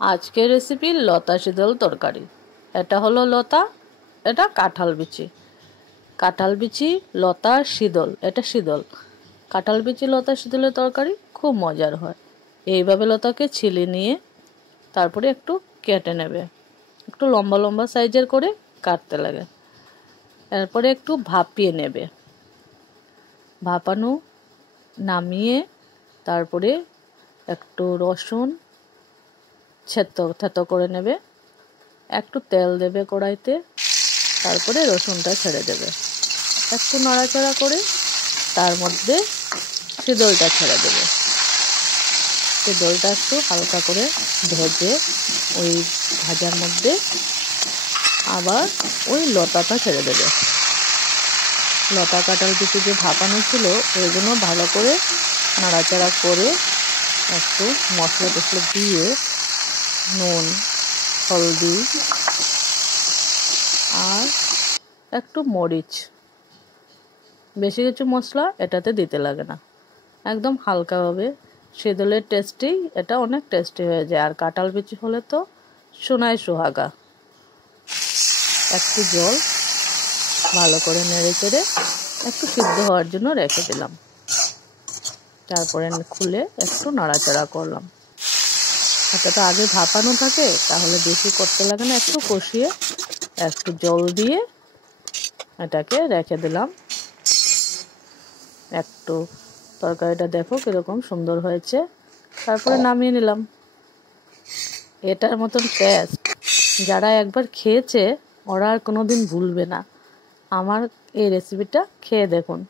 আজকের রেসিপি লতা শীতল তরকারি। এটা হলো লতা, এটা কাঁঠাল বিচি। কাঁঠাল বিচি লতা শীতল, এটা শীতল। কাঁঠাল বিচি লতা শীতলের তরকারি খুব মজার হয়। এইভাবে লতাকে ছিলে নিয়ে তারপরে একটু কেটে নেবে, একটু লম্বা লম্বা সাইজের করে কাটতে লাগে। এরপরে একটু ভাপিয়ে নেবে, ভাপানো নামিয়ে তারপরে একটু রসুন থেতো করে নেবে, একটু তেল দেবে কড়াইতে, তারপরে রসুনটা ছেড়ে দেবে, একটু নাড়াচাড়া করে তার মধ্যে শীতলটা ছেড়ে দেবে। শীতলটা একটু হালকা করে ভেজে ওই ভাজার মধ্যে আবার ওই লতাটা ছেড়ে দেবে। লতা কাঁঠাল বিচি যে ভাপানো ছিল ওইগুলো ভালো করে নাড়াচাড়া করে একটু মশলা টশলা দিয়ে নুন, হলদি আর একটু মরিচ, বেশি কিছু মশলা এটাতে দিতে লাগে না, একদম হালকাভাবে। শীতলের টেস্টেই এটা অনেক টেস্টি হয়ে যায়। আর কাঁঠাল বিচি হলে তো সোনায় সোহাগা। একটু জল ভালো করে নেড়ে চেড়ে একটু সিদ্ধ হওয়ার জন্য রেখে দিলাম, তারপরে খুলে একটু নাড়াচাড়া করলাম। এটা তো আগে ভাপানো থাকে, তাহলে বেশি করতে লাগে না, একটু কষিয়ে একটু জল দিয়ে এটাকে রেখে দিলাম। একটু তরকারিটা দেখো কিরকম সুন্দর হয়েছে, তারপরে নামিয়ে নিলাম। এটার মতন টেস্ট যারা একবার খেয়েছে ওরা আর কোনোদিন ভুলবে না। আমার এই রেসিপিটা খেয়ে দেখুন।